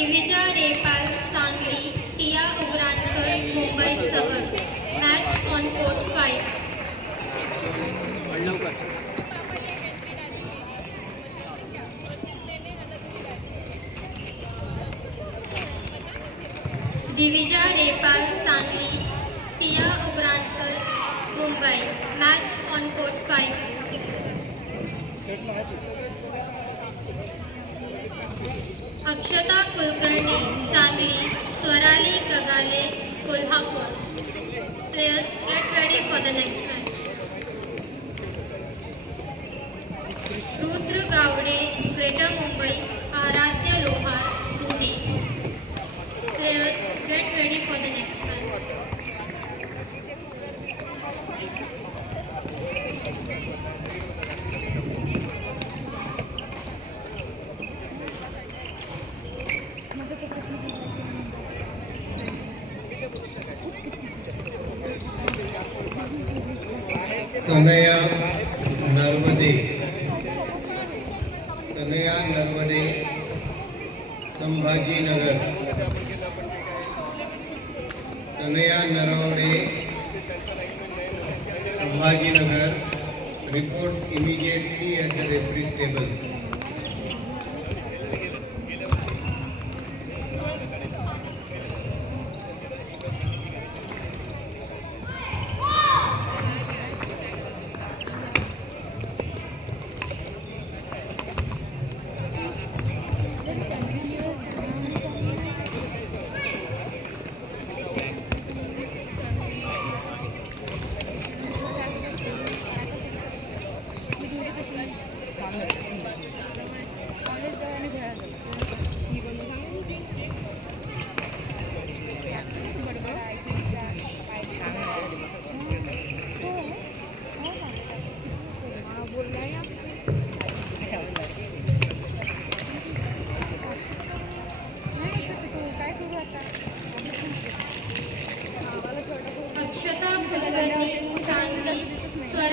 दिविजा रेपाल सांगली, टिया उग्राणकर मुंबई सबर. Match on court 5. Divija Repal Sangli, Tia Ugrankar Mumbai. Match on court 5. Akshata Kulkarni Sangli, Swarali Kagale Kolhapur. Players get ready for the next match. Rudra Gawade greater Mumbai, Aaradhya Lohar Pune. Players get ready for the next match. Kanhaiya Narmade Sambhajinagar. Kanhaiya Narwade Sambhajinagar. Report immediately at the referee's table.